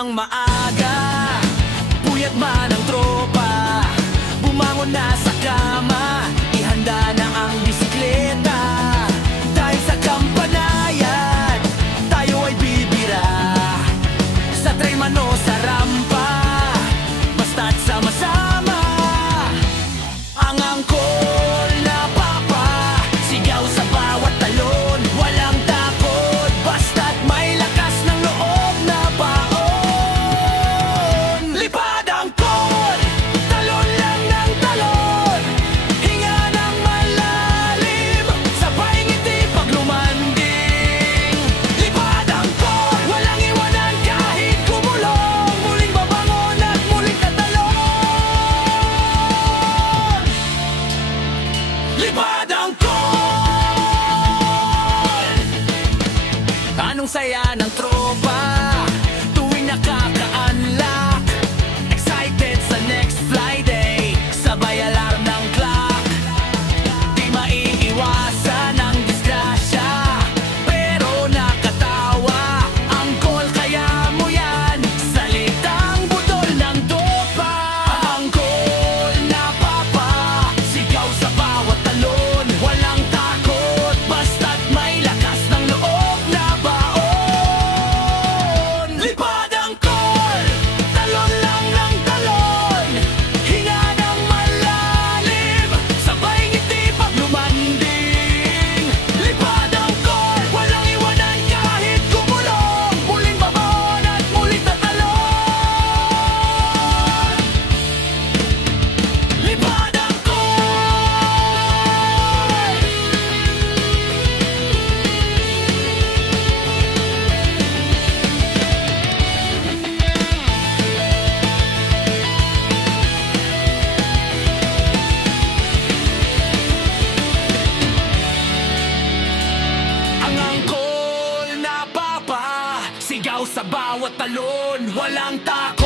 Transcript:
ng maaga, puyat man ang tropa, bumangon na sa kama, ihanda na ang bisikleta. Dahil sa kampanayan, tayo ay bibira, sa tren man o sa rampa, basta't sama-sama. Ang angkol na papa, sigaw sa bawat talon, walang takot, basta't may lakas ng loob na baon. Lipad angkol, talon lang ng talon, hinga ng malalim, sabay ngiti pag lumanding. Lipad angkol, walang iwanan kahit kumulong, muling babangon at muling tatalon. Lipad angkol. Anong saya ng tropa tuwing nakaka-unlock, excited sa next Friday, sabay alarm ng clock. Di maiiwasan ang disgrasya, pero nakatawa. Angkol, kaya mo yan, salitang budol ng tropa. Angkol na papa, sigaw sa bawat talon, walang takot, basta't may lakas ng loob na baon. Lipad angkol, talon lang ng talon, hinga ng malalim, sabay ngiti pag lumanding. Lipad angkol, walang iwanan kahit kumulong, muling babaon at muling tatalon. Lipad angkol. Ang angkol na papa, sigaw sa bawat talon, walang takot.